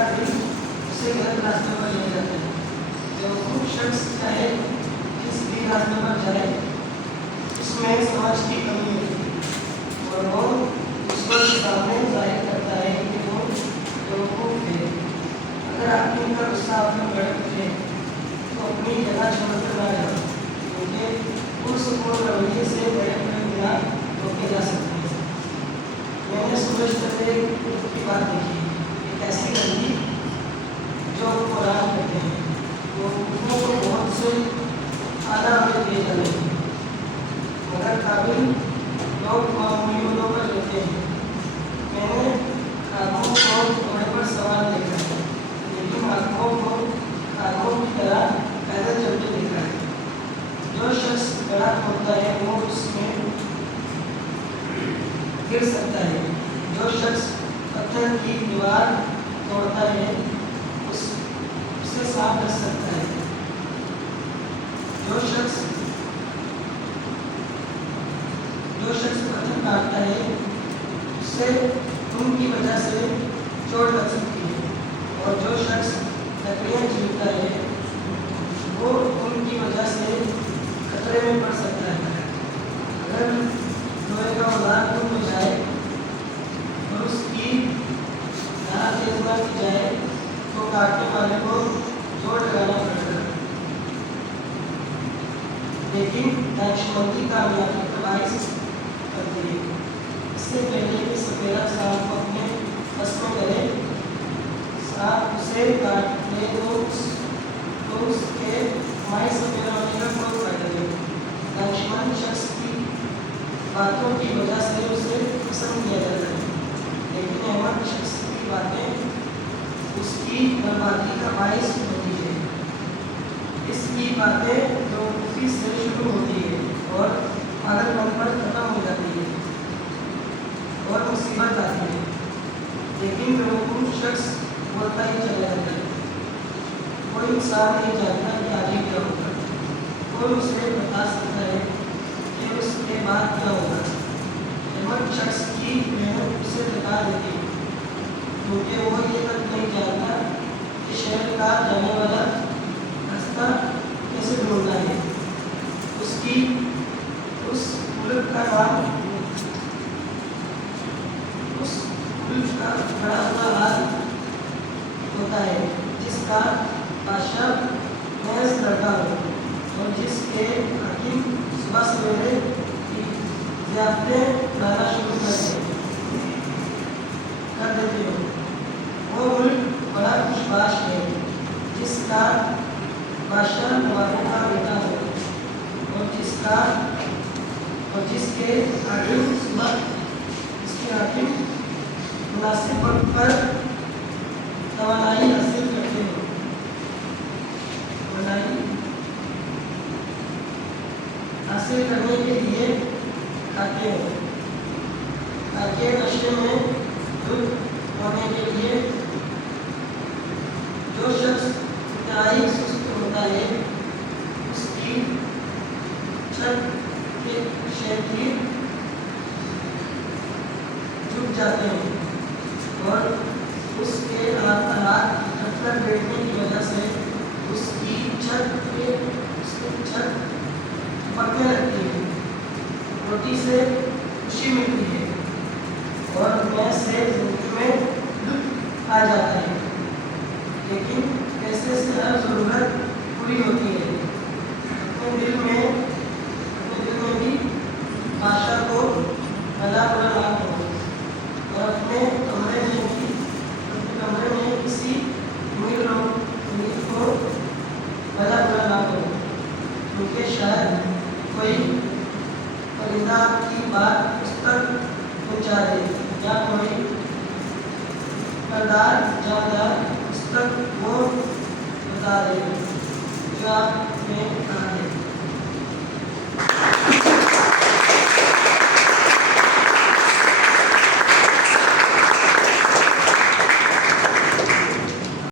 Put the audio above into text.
का दिल उसे गलत रास्ते पर ले जाता है। बेवकूफ शख्स चाहे जिस भी रास्ते पर जाए उसमें समझ की कमी होती है और वो दूसरों के सामने जाहिर करता है कि वो बेवकूफ है। अगर आपकी का गुस्सा आप में भड़क उठे तो अपनी जगह छोड़कर ना जाओ, क्योंकि पुरसुकून रवैये से बड़े बड़े गुनाह रोके जा सकते हैं। मैंने सूरज तले की बात देखी, एक ऐसी गंदी जो कुरान कहते हैं, वो उनको को बहुत से आधा अमल किए जाते हैं, मगर काबिल लोग मामूलियों पर लेते हैं। मैंने खाबों को घोड़े पर सवार देखा है, लेकिन आँखों को खाबों की तरह पैदल चलते देखा है। जो शख्स गड़ा होता है वो उसमें गिर सकता है, जो शख्स पत्थर की दीवार तोड़ता है उससे सांप डस सकता है। जो शख्स पत्थर काटता है उससे उनकी वजह से चोट लग सकती है, और जो शख्स लकड़ियाँ चीरता है वो उनकी वजह से खतरे में पड़ सकता है। अगर लोहे का औजार टूट हो जाए और उसकी धार तेज न की जाए तो काटने वाले को जोड़ लगाना पड़ेगा। लेकिन दानिशमंदी कामयाबी का बाइस करती है। इससे पहले कि सपेरा सांप को अपने बस में करे, सांप उसे काट ले तो उसके हमारे सपेरा होने का कोई फायदा नहीं। दानिशमंद शख्स की बातों की वजह से उसे पसंद किया जाता है, लेकिन अहमद शख्स की बातें उसकी बर्बादी का बाइस होती है। इसकी बातें बेवकूफ़ी से शुरू होती है और पागलपन पर खत्म हो जाती है और मुसीबत आती है। लेकिन बेवकूफ़ शख्स बोलता ही चला जाता है। कोई इंसान नहीं जानता कि आगे क्या होगा, कोई उसे बता सकता है कि उसके बाद क्या होगा। अहमद शख्स की मेहनत उसे बता देती है, क्योंकि वो ये तक नहीं जानता कि शहर का जाने वाला रास्ता कैसे ढूंढना है। उसकी उस मुल्क का नाम उस मुल्क का बड़ा हुआ हाल होता है जिसका बादशाह महज लड़का हो और जिसके हाकिम सुबह सवेरे ज़ियाफ़तें बनाना शुरू कर देते हो। वो मुल्क बड़ा खुशबाश है जिसका बादशाह नवाबों का बेटा हो और जिसके हाकिम मुनासिब वक्त पर तवानाई हासिल करते हो। हासिल करने के लिए खाते हो, ताकि नशे में धुत होने के लिए जो शख्स इंतहाई सुस्त होता है उसकी छत के शैतान झुक जाते हैं और उसके हाथ झटकर बैठने की वजह से उसकी छत पकने लगती है। रोटी से खुशी मिलती है और मैं से जिंदगी में लुत्फ आ जाता है, लेकिन पैसे से हर ज़रूरत पूरी होती है। अपने दिल में भी बादशाह को भला बुरा ना करो और अपने कमरे में किसी अमीर को भला बुरा ना करो, क्योंकि शायद कोई परिंदा की बात उस तक पहुँचा दे या कोई जानदार उस तक वो बता दे जो आपने कहा है।